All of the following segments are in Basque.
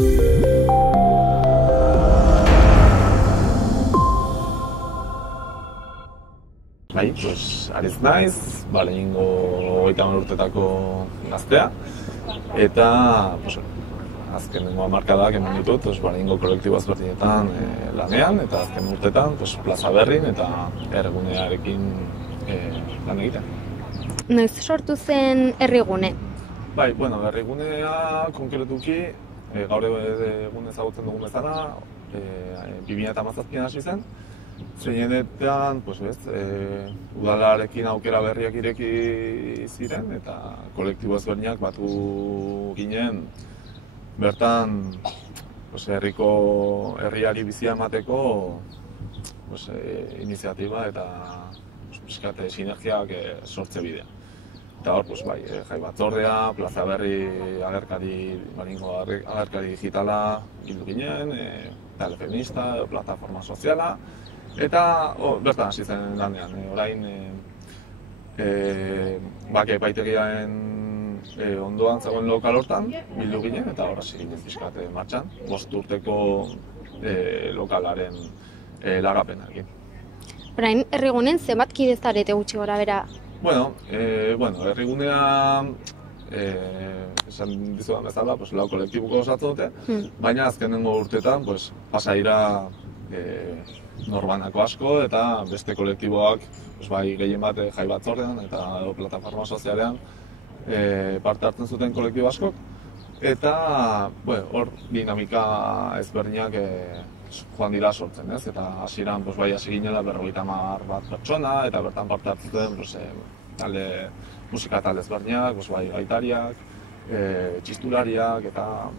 Bai, ariz naiz, lehenengo 30 urtetako gaztea, eta azkenengo hamarkadak eman ditut, lehenengo kolektibo ezberdinetan lanean, eta azken urtetan Plaza Berrin eta Herrigunearekin lan egiten. Noiz sortu zen Herrigune? Bai, Herrigunea konkretuki gaur egun ezagutzen dugun bezala 2017an hasi zen. Zeinenetan, udalarekin aukera berriak ireki ziren eta kolektibo ezberdinak batu ginen bertan herriari bizia emateko iniziatiba eta sinergiak sortze bidea. Eta hor, jai batzordea, Plaza Berri agerkari digitala bildu ginen, talde feminista, plataforma soziala, eta bertan hasi zen lanean. Orain, bake epaitegiaren ondoan zegoen lokal hortan bildu ginen, eta hor hasi ginen pixkat martxan, 5 urteko lokalaren lagapenarekin. Orain, Herrigunen zenbat kide zarete gutxi gora bera? Herrigunea, esan dizudan bezala, lau kolektibuko osatzen dute, baina azkenengo urtetan pasa dira norbanako asko eta beste kolektiboak gehien bat jai batzordean eta plataforma sozialean parte hartzen zuten kolektibo askok. Eta hor dinamika ezberdinak joan dira sortzen, eta hasieran hasi ginela 50 bat pertsona eta bertan parte hartzen musika talde ezberdinak, gaitariak, txistulariak eta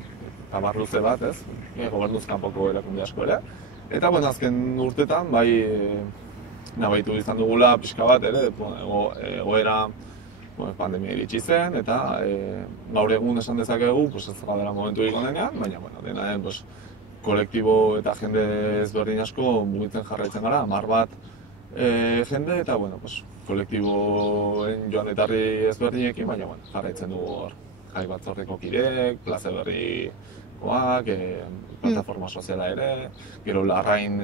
bar luze bat, gobernuz kanpoko erakunde asko ere. Eta azken urtetan, nabaitu izan dugula pixka bat ere, egoera pandemia iritsi zen, eta gaur egun esan dezakegu, ez dela momentu ikonenean, baina dena den kolektibo eta jende ezberdin asko mugitzen jarraitzen gara, 10 bat jende, eta kolektiboen joan etarri ezberdinekin, baina jarraitzen dugu hor. Jai batzordeko kideek, Plaza Berrikoak, plataforma soziala ere, gero Larrain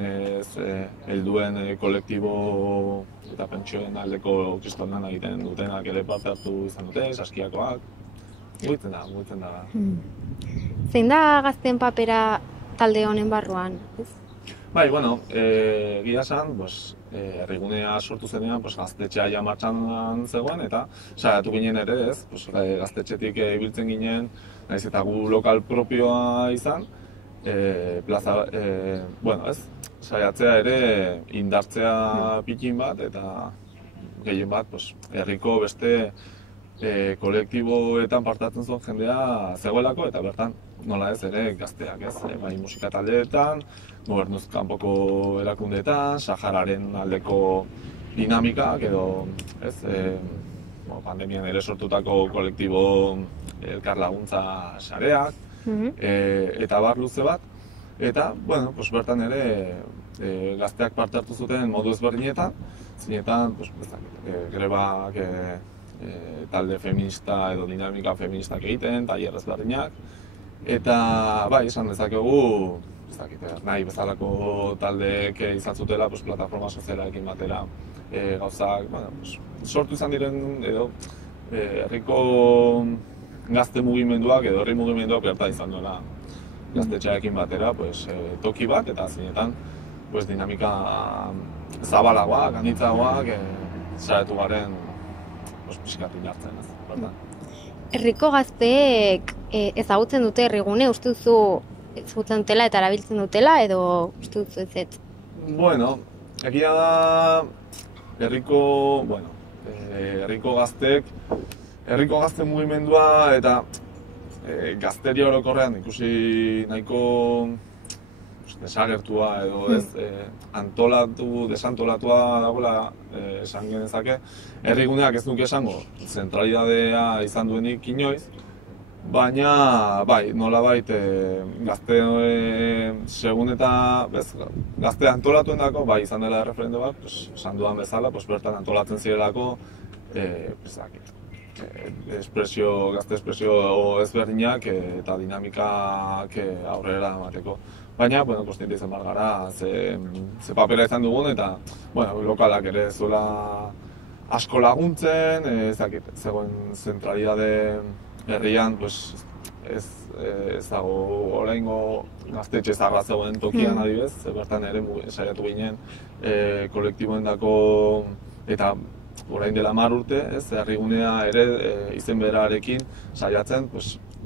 helduen kolektibo eta pentsioen aldeko kristondan egiten dutenak ere parte hartu izan dute, Saskiakoak, mugitzen da. Zein da gazteen papera talde honen barruan? Bai, egia esan, Herrigunea sortu zenean gaztetxea ja martxan zegoen eta saiatu ginen ere, gaztetxetik ibiltzen ginen, nahiz eta gu lokal propioa izan, saiatzea ere indartzea pikin bat eta gehien bat herriko beste kolektiboetan partatzen zuen jendea zegoelako eta bertan nola ez ere gazteak, bai musika taldeetan, gobernuz kanpoko erakundeetan, Sahararen aldeko dinamikak edo pandemian ere sortutako kolektibo elkarlaguntza sareak eta bar luze bat. Eta, bertan ere gazteak parte hartu zuten modu ezberdinetan, zinetan grebak, talde feminista edo dinamika feministak egiten, tailer ezberdinak. Eta, esan dezakegu, nahi bezalako taldeek izan zutela plataforma sozialarekin batera gauzak, sortu izan diren edo herriko gazte mugimenduak edo herri mugimenduak bertan izan duela gaztetxearekin batera toki bat eta zinetan dinamika zabalagoak, handitzagoak saiatu garen pixkatik hartzen. Herriko gazteek ezagutzen dute Herrigune, uste duzu ezagutzen dutela eta erabiltzen dutela edo uste duzu ez? Egia da herriko gazte mugimendua eta gazteria orokorrean ikusi nahiko desagertua edo desantolatua dagoela esan genezake. Herriguneak ez nuke esango zentralidadea izan duenik inoiz, baina nolabait gazte segun eta gazte antolatuen dako izan dela referente bat, esan dudan bezala, bertan antolatzen zirelako gazte espresio ezberdinak eta dinamikak aurrera emateko. Baina, kontziente izan behar gara, ze papera izan dugun eta, lokalak ere zuela asko laguntzen, zegoen zentralidade herrian, ez dago oraingo gaztetxe zaharra zegoen tokian adibez, bertan ere saiatu ginen kolektiboendako eta orain dela 10 urte, herrigunea ere izen berarekin saiatzen,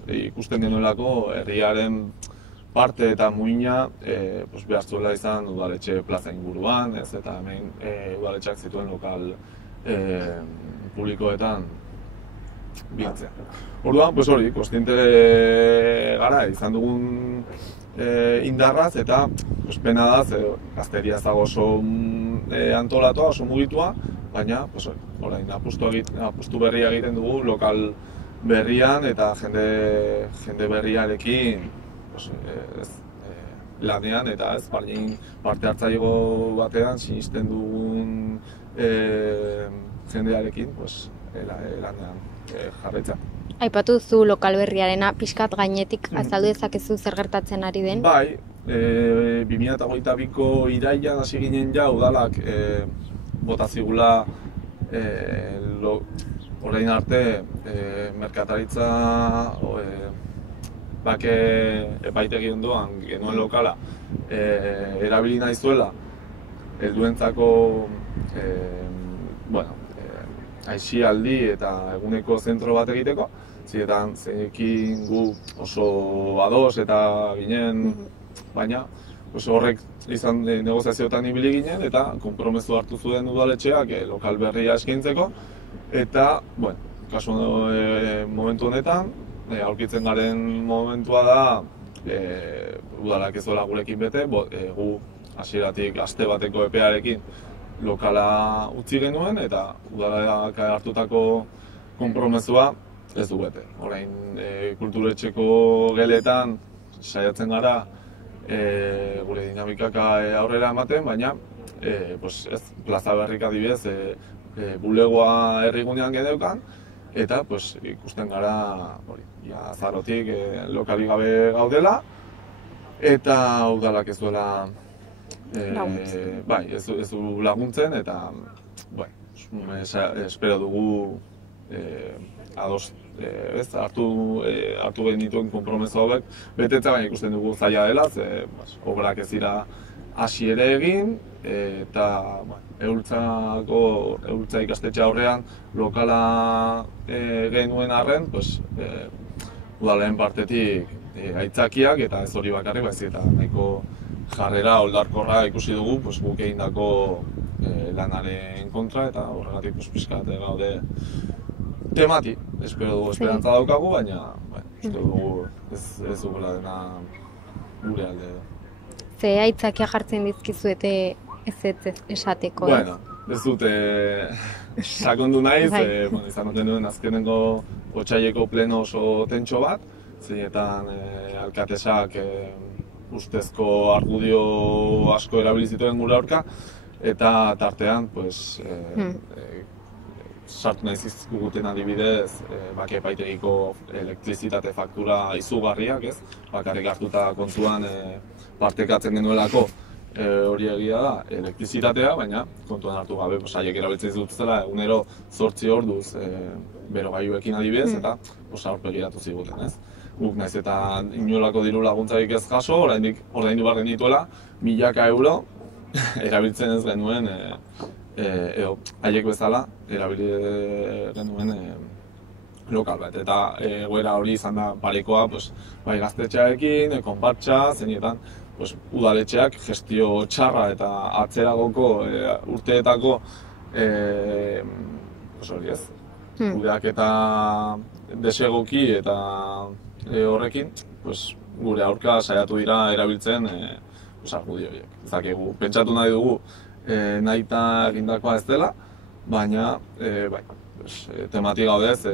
ikusten genuelako herriaren parte eta muina behar zuela izan udaletxe plaza inguruan, eta hemen udaletxeak zituen lokal publikoetan biltzea. Orduan, hori, kontziente gara izan dugun indarraz eta pena da, gazteria ez dago oso antolatua, oso mugitua, baina orain apustu berria egiten dugu lokal berrian eta jende berriarekin lanean eta baldin parte hartzailego batean sinisten dugun jendearekin lanean jarraitza. Aipatu zu lokal berriarena, pixkat gainetik azaldu dezakezu zer gertatzen ari den? Bai, 2022ko irailean hasi ginen ja udalak bota zigula orain arte merkataritza bake epaitegi ondoan genuen lokala erabili nahi zuela helduentzako aisialdi eta eguneko zentro bat egiteko, zeinekin gu oso ados eta ginen, baina horrek izan negoziazioetan ibili ginen eta konpromezu hartu zuen udaletxeak lokal berria eskaintzeko eta, kasu momentu honetan, aurkitzen garen momentua da udalak ez dola gurekin bete, gu hasieratik aste bateko epearekin lokala utzi genuen eta udalak hartutako konpromezua ez du bete. Orain kulturetxeko geletan saiatzen gara gure dinamikak aurrera ematen, baina plaza berrik adibidez bulegoa herrigunean geneukan eta ikusten gara azarotik lokalik gabe gaudela eta udalak ez duela ez du laguntzen eta espero dugu ados hartu genituen konpromezu hauek betetza, baina ikusten dugu zaila dela, obrak ez dira hasi ere egin eta Ehultza ikastetxe aurrean lokala genuen arren, udalen partetik aitzakiak eta ez hori bakarrik, baizik eta nahiko jarrera oldarkorra ikusi dugu guk egindako lanaren kontra eta horregatik pixkat gaude temati. Espero dugu esperantza daukagu, baina uste dugu ez dugula dena gure alde. Ze aitzakia jartzen dizkizuete ez esateko? Ez dute sakondu naiz, izan duen azkenengo otsaileko pleno oso tentxo bat, zeinetan alkatesak ustezko argudio asko erabili zituen gure aurka, eta tartean sartu nahi zizkuguten adibidez bake epaitegiko elektrizitate faktura izugarriak, bakarrik hartuta kontuan partekatzen genuelako hori egia da elektrizitatea, baina kontuan hartu gabe haiek erabiltzen zutela egunero 8 orduz berogailuekin adibidez eta aurpegiratu ziguten, Guk naiz eta inolako diru laguntzarik ez jaso, ordaindu behar genituela, milaka euro erabiltzen ez genuen haiek bezala erabili genuen lokal bat. Eta egoera hori izan da parekoa bai gaztetxearekin, konpartsa, zeinetan udaletxeak gestio txarra eta atzeragoko urteetako kudeaketa desegoki eta horrekin gure aurka saiatu dira erabiltzen argudio horiek. Ezakegu, pentsatu nahi dugu nahita egindakoa ez dela, baina tematik gaudez,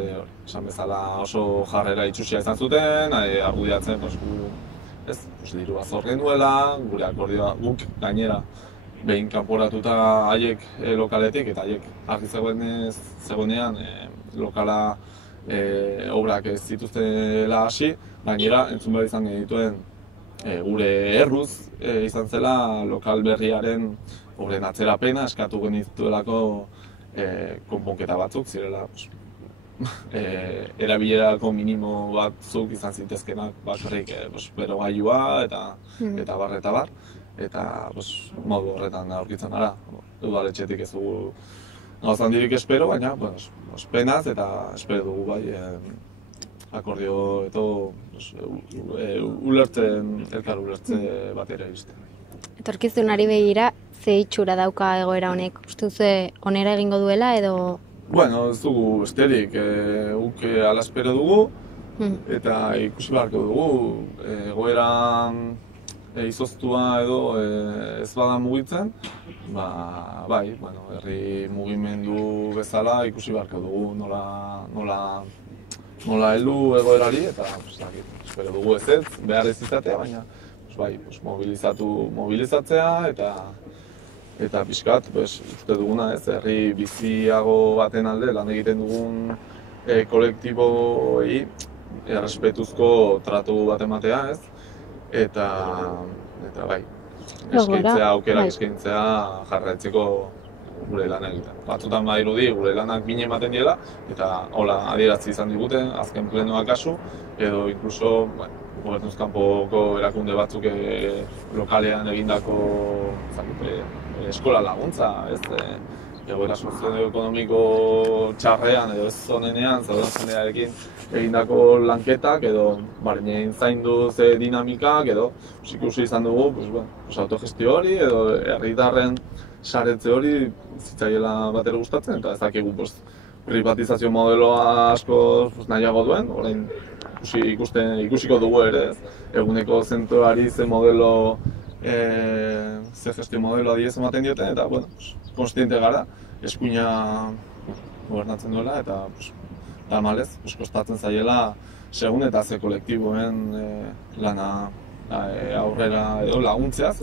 esan bezala oso jarrera itxusia izan zuten, argudiatzen dirua zor genuela, gure akordioa guk gainera behin kanporatuta haiek lokaletik eta haiek argi zegoenean lokala obrak ez zituztela hasi, gainera entzun behar izan genituen gure erruz izan zela lokal berriaren horren atzerapena eskatu genituelako konponketa batzuk zirela erabilerako minimo batzuk izan zintezkenak bakarrik berogailua eta bar eta modu horretan aurkitzen gara. Udaletxetik ez dugu gauza handirik espero, baina penaz eta espero dugu bai akordio eto elkar ulertze batera iristen. Etorkizunari begira, ze itxura dauka egoera honek? Uste duzu onera egingo duela edo? Bueno, ez dugu besterik, guk ala espero dugu eta ikusi beharko dugu egoera izoztua edo ez bada mugitzen, bai, herri mugimendu bezala ikusi beharko dugu nola heldu egoerari eta espero dugu ez behar ez izatea, baina bai, mobilizatzea eta pixkat, uste duguna herri biziago baten alde lan egiten dugun kolektiboei errespetuzko tratu bat ematea, eta bai, eskaintzea, aukerak eskaintzea jarraitzeko gure lan egiten. Batzutan badirudi gure lanak bine ematen diela, eta hola adieratzi izan diguten, azken plenoa kasu, edo inkluso gobernuz kanpoko erakunde batzuk lokalean egindako eskola laguntza, egoera sozioekonomiko txarrean edo ez onenean, zauden jendearekin egindako lanketak edo barnein zaindu ze dinamikak edo ikusi izan dugu autogestio hori edo herritarren saretze hori zitzaiela batera gustatzen eta ez dakigu privatizazio modeloa asko nahiago duen, orain ikusiko dugu ere, eguneko zentroari ze modelo ze gestio modeloa diez ematen dioten eta konstiente gara, eskuina gobernatzen duela eta tamalez, kostatzen zaiela segun eta ze kolektiboen lana aurrera edo laguntzeaz,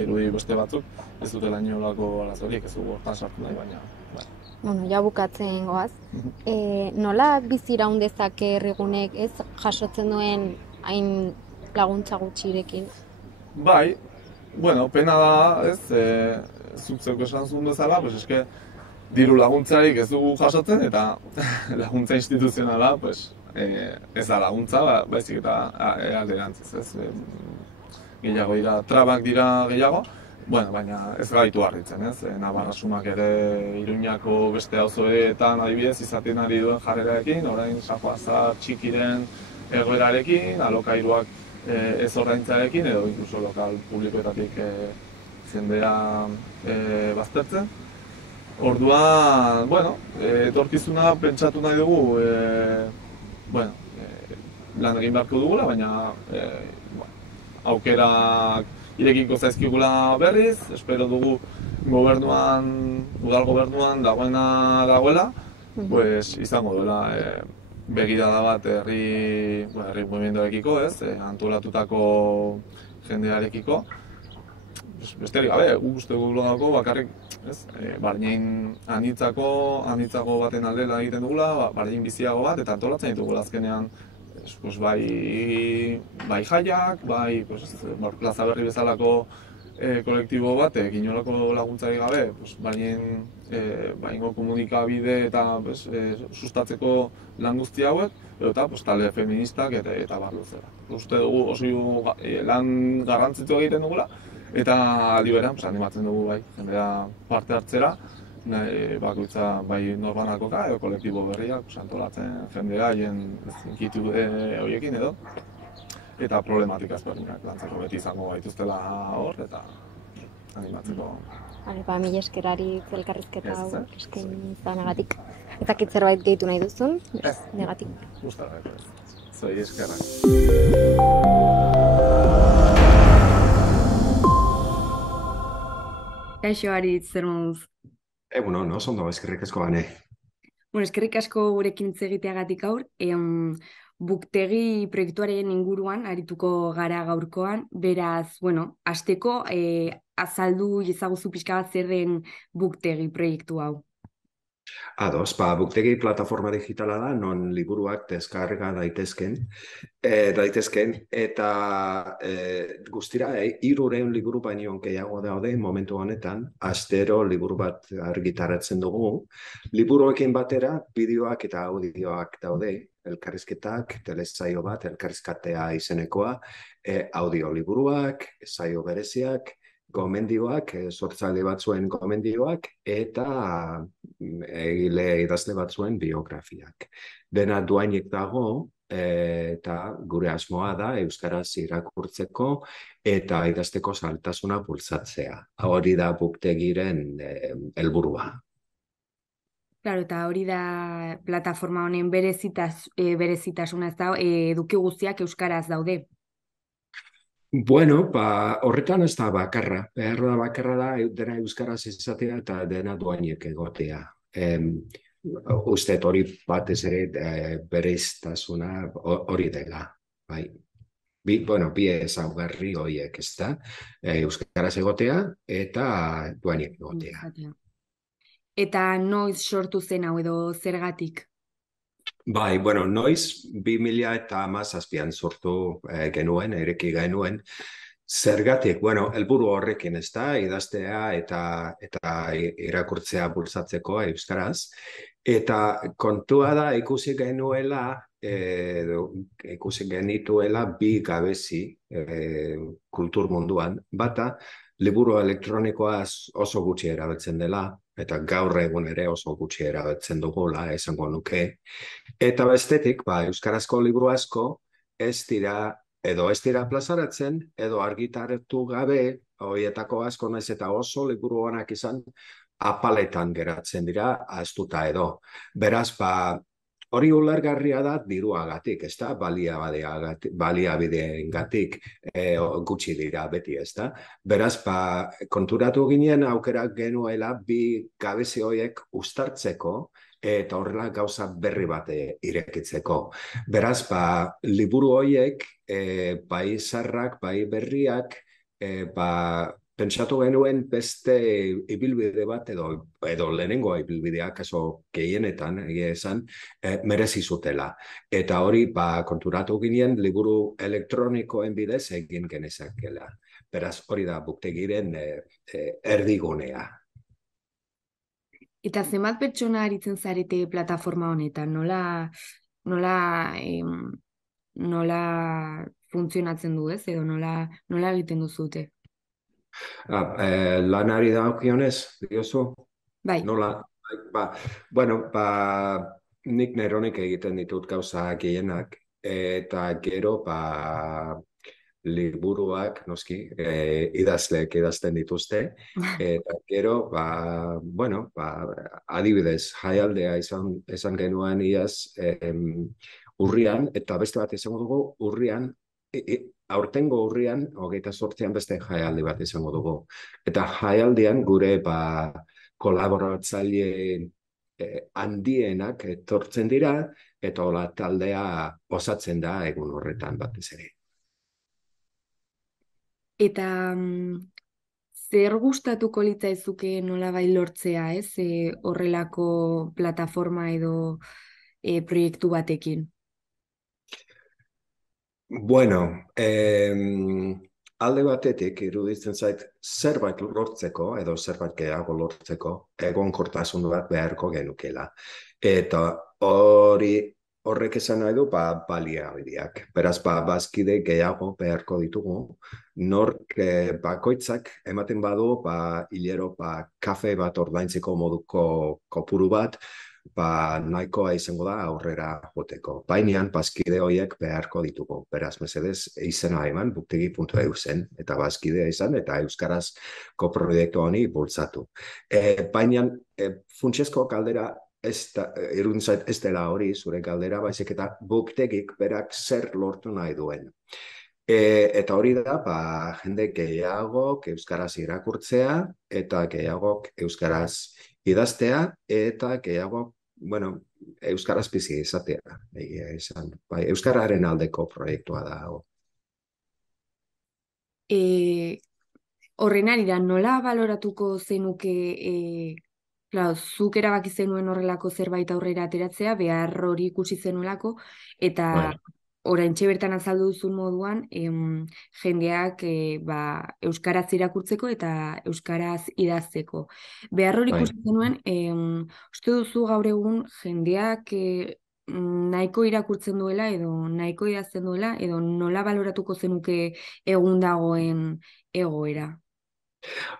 irudi beste batzuk ez dutela inolako arazorik, ez dugu hortan sartu nahi baina. Bueno, ja bukatzen goaz. Nola biziraun dezake herrigunek ez jasotzen duen hain laguntza gutxirekin? Bai, pena da, zuk zeuk esan zuen bezala, eske diru laguntzarik ez dugu jasotzen eta laguntza instituzionala ez da laguntza, baizik eta alderantziz, gehiago dira, trabak dira gehiago, baina ez gaitu harritzen, Navarrasumak ere Iruñako beste auzoetan adibidez izaten ari duen jarrerarekin, orain Sajoazar txikiren egoerarekin, alokairuak ez ordaintzarekin edo inkluso lokal publikoetatik jendea baztertzen. Orduan, etorkizuna pentsatu nahi dugu, lan egin beharko dugula, baina aukerak irekiko zaizkigula berriz, espero dugu udal gobernuan dagoela, izango duela begirada bat herri mugimenduarekiko, antolatutako jendearekiko. Besterik gabe, guk uste dugu dago bakarrik, barnein anitzago baten alde lan egiten dugula, barnein biziago bat, eta antolatzen ditugula azkenean bai jaiak, bai plaza berri bezalako kolektibo batek inolako laguntzari gabe, baingo komunikabide eta sustatzeko lan guzti hauek, eta talde feministak eta bar luzera. Uste dugu oso lan garrantzitsua egiten dugula, eta aldi berean animatzen dugu jendea parte hartzera, bakoitza bai norbanakoka edo kolektibo berriak antolatzen jendea haien inkitude horiekin edo eta problematika ezberdinak lantzeko beti izango gaituztela hor eta animatzeko. Mila eskerari elkarrizketa hau eskaini izanagatik. Ez dakit zerbait gehitu nahi duzun? Negatik. Gustarrak ez. Zuei eskerrak. Kaixo Aritz, zer moduz? Oso ondo, eskerrik asko bane. Eskerrik asko gurekin hitz egiteagatik gaur. Buktegi proiektuaren inguruan arituko gara gaurkoan. Beraz, hasteko azaldu ezaguzu pixka bat zer den buktegi proiektu hau. Ados, buktegi plataforma digitala da, non liburuak deskarga daitezken, eta guztira, 300 liburu baino gehiago daude momentu honetan, astero liburu bat argitaratzen dugu. Liburuekin batera, bideoak eta audioak daude, elkarrizketak, telesaio bat, elkarrizkatea izenekoa, audioliburuak, saio bereziak, gomendioak, sortzaile batzuen gomendioak, eta egile idazle batzuen biografiak. Dena doainik dago, eta gure asmoa da euskaraz irakurtzeko eta idazteko zailtasuna bultzatzea. Hori da buktegiren helburua. Claro, eta hori da plataforma honen berezitasuna, ez da, eduki guztiak euskaraz daude. Bueno, horretan ez da bakarra. Beharra bakarra da dena euskaraz izatea eta dena doainek egotea. Uste hori batez ere bereiztasuna hori dela. Bai. Bi ezaugarri horiek, ez da? Euskaraz egotea eta doainek egotea. Eta noiz sortu zen hau edo zergatik? Bai, noiz 2017an sortu genuen, ereki genuen, zergatik, helburu horrekin ez da, idaztea eta irakurtzea bultzatzeko euskaraz, eta kontua da ikusi genituela bi gabezi kultur munduan, bata, liburu elektronikoaz oso gutxi erabiltzen dela, eta gaur egun ere oso gutxi erabiltzen dugula, esango nuke. Eta bestetik, euskarazko liburu asko ez dira plazaratzen, edo argitaratu gabe, horietako asko naiz eta oso liburu onak izan, apaletan geratzen dira, ahaztuta edo. Beraz, hori ulergarria da diruagatik, ez da, baliabideengatik gutxi dira beti, ez da. Beraz, konturatu ginen aukerak genuela bi gabezi horiek uztartzeko, eta horrela gauza berri bat irekitzeko. Beraz, liburu horiek, bai zarrak, bai berriak, pentsatu genuen beste ibilbide bat edo lehenengo ibilbidea kaso gehienetan egia esan merezi zutela. Eta hori konturatu ginen liburu elektronikoen bidez egin genezakela. Beraz hori da buktegiren erdigunea. Eta zenbat pertsona aritzen zarete plataforma honetan? Nola funtzionatzen du, ez? Edo nola egiten duzute? Lanari dagokionez, diozu? Bai. Nola? Nik neronik egiten ditut gauza gehienak, eta gero, liburuak, noski, idazleek idazten dituzte, eta gero, adibidez, jaialdea esan genuen iaz urrian, eta beste bat izango dugu, urrian, aurtengo urrian, 28an beste jaialdi bat izango dugu. Eta jaialdian gure kolaboratzaile handienak etortzen dira, eta hola taldea osatzen da egun horretan batez ere. Eta zer gustatuko litzaizuke nolabai lortzea, ez? Horrelako plataforma edo proiektu batekin? Alde batetik iruditzen zait zerbait lortzeko edo zerbait gehiago lortzeko egonkortasun bat beharko genukela. Eta horrek esan nahi du baliabideak. Beraz, bazkide gehiago beharko ditugu. Nork bakoitzak ematen badu hilero kafe bat ordaintzeko moduko kopuru bat, nahikoa izango da aurrera joteko. Bainean, bazkide horiek beharko ditugu. Beraz, mesedez, izena eman, buktegi.eu zen, eta bazkidea izan, eta euskarazko proiektu honi bultzatu. Bainean, funtsezko kaldera iruntzait ez dela hori, zure kaldera, baizik eta buktegik berak zer lortu nahi duen. Eta hori da, jende gehiagok euskaraz irakurtzea, eta gehiagok euskaraz idaztea, eta gehiagok euskaraz bizi izatea. Euskararen aldeko proiektua da. Horren arira, nola baloratuko zenuke Claro, zuk erabaki zenuen horrelako zerbait aurrera ateratzea, behar hori ikusi zenuelako, eta Bai, oraintxe bertan azaldu duzun moduan, jendeak euskaraz irakurtzeko eta euskaraz idazteko. Behar hori bai. ikusi zenuen, uste duzu gaur egun jendeak nahiko irakurtzen duela edo nahiko idazten duela, edo nola baloratuko zenuke egun dagoen egoera?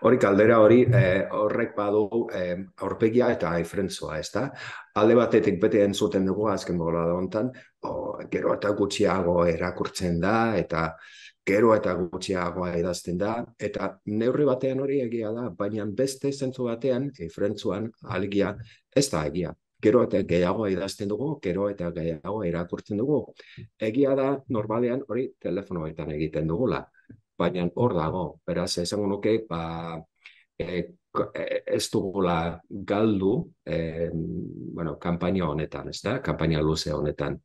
Hori kaldera hori horrek badu aurpegia eta aifrentzoa, ez da? Alde batetik bete entzuten dugu azken bolada hontan, gero eta gutxiago erakurtzen da, eta gero eta gutxiagoa idazten da, eta neurri batean hori egia da, baina beste zentzu batean, aifrentzoan, alegia, ez da egia. Gero eta gehiago idazten dugu, gero eta gehiago erakurtzen dugu. Egia da, normalean hori telefonoetan egiten dugula. Baina hor dago, beraz, esango nuke, ez dugula galdu, kampaina honetan, ez da? Kampaina luze honetan.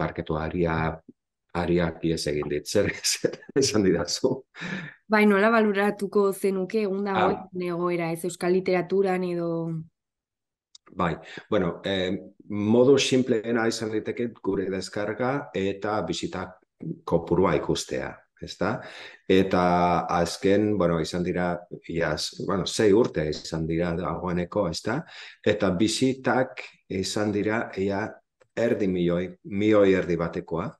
Parketu ariak ies egin dit, zer esan didazu. Bai, nola baloratuko zenuke egun dagoen Ah, egoera, ez euskal literaturan edo... bai, bueno, modu simpleena izan liteke gure deskarga eta bisitak kopurua ikustea, ezta? Eta azken, izan dira, sei urte izan dira dagoeneko, ezta? Eta bisitak izan dira, milioi erdi batekoa,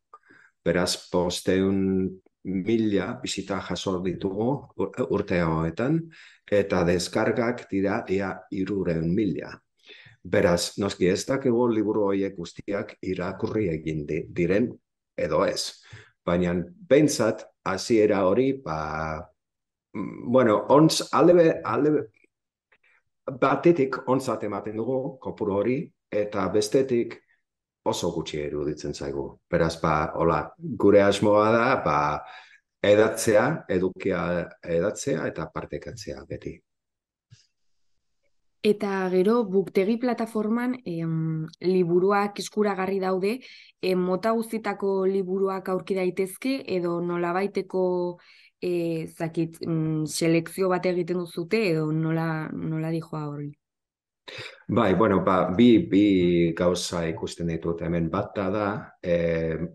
beraz, 500.000 bisita jaso ditugu urte hauetan, eta deskargak dira, 300.000. Beraz, noski ez dakigu liburu horiek guztiak irakurri egin diren edo ez. Baina behintzat, hasiera hori, alde batetik ontzat ematen dugu kopuru hori, eta bestetik oso gutxi eruditzen zaigu. Beraz, gure asmoa da, edukia edatzea eta partekatzea beti. Eta gero, buktegi plataforman liburuak eskuragarri daude, mota guztitako liburuak aurki daitezke, edo nolabaiteko selekzio bat egiten duzute, edo nola dijoa hori? Bai, bi gauza ikusten ditut hemen. Bata da,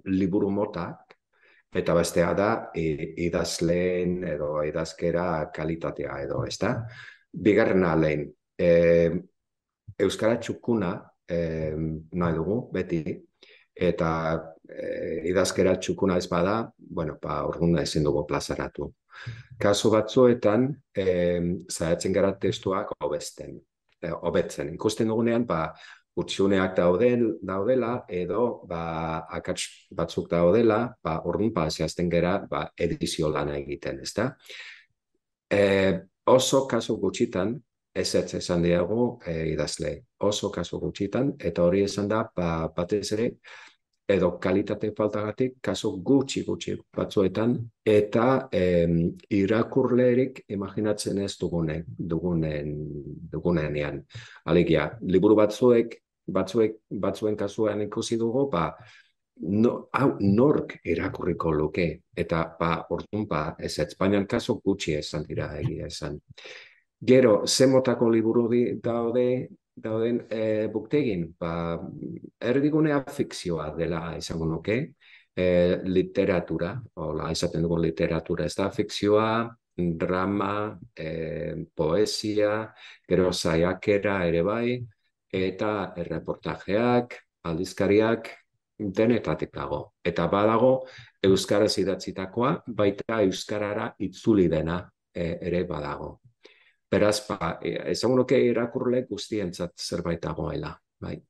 liburu motak, eta bestea da, idazleen edo idazkera kalitatea edo, ez da? Bigarrena lehen, euskara txukuna nahi dugu, beti, eta idazkera txukuna ez bada, orduan ezin dugu plazaratu. Kasu batzuetan, zaiatzen gara testuak hobetzen. Ikusten dugunean, utsuneak daudela, edo akats batzuk daudela, orduan zehazten gara edizio lana egiten, ezta? Oso kasu gutxitan, ez esan diago idazle, oso kasu gutxitan, eta hori esan da, batez ere, edo kalitate faltagatik, kasu gutxi batzuetan, eta irakurlerik imaginatzen ez dugunean. Alegia, liburu batzuen kasuan ikusi dugu, nork irakurriko luke, eta orduan ez Espainian kasu gutxi esan dira egia esan. Gero, ze motako liburu dauden buktegin, erdigunea fikzioa dela izango nuke, literatura, esaten dugun literatura, ez da fikzioa, drama, poesia, gero saiakera ere bai, eta erreportajeak, aldizkariak, denetatik dago. Eta badago, euskaraz idatzitakoa, baita euskarara itzuli dena ere badago. Beraz, esango nuke irakurle guztientzat zerbait dagoela, bai.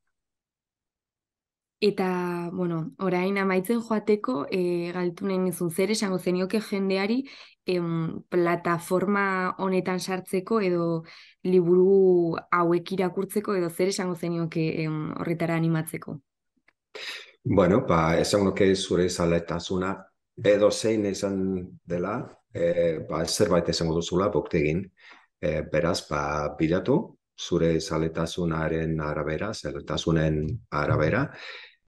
Eta, orain amaitzen joateko, galdetu nahi nizun, zer esango zenioke jendeari plataforma honetan sartzeko edo liburu hauek irakurtzeko edo zer esango zenioke horretara animatzeko? Esango nuke zure zaletasuna edo zein izan dela, zerbait esango duzula buktegin, beraz, bilatu zure zaletasunaren arabera, zaletasunen arabera,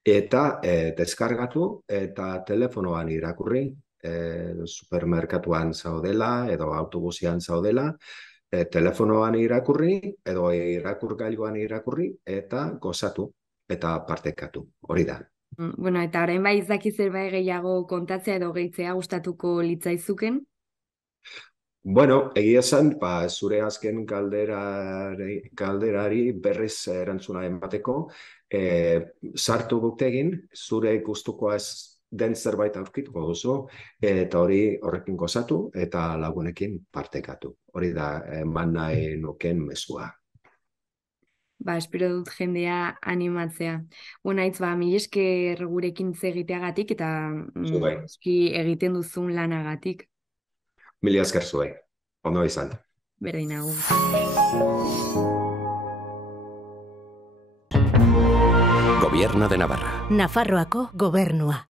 eta deskargatu eta telefonoan irakurri, supermerkatuan zaudela edo autobusian zaudela, telefonoan irakurri edo irakurgailuan irakurri eta gozatu eta partekatu. Hori da. Bueno, eta orain bai ez dakit zerbait gehiago kontatzea edo gehitzea gustatuko litzaizuken? Bueno, egia esan, zure azken galderari berriz erantzuna emateko, sartu gutegin, zure gustukoa ez den zerbait aurkituko duzu, eta horrekin gozatu eta lagunekin partekatu. Hori da, eman nahi nuken mezua. Espero dut jendea animatzea. Bueno, aitz, mila esker gurekin hitz egiteagatik eta eski egiten duzun lanagatik. Mila esker zuei. Ondo izan. Berdin agur. Gobierno de Navarra. Nafarroako gobernua.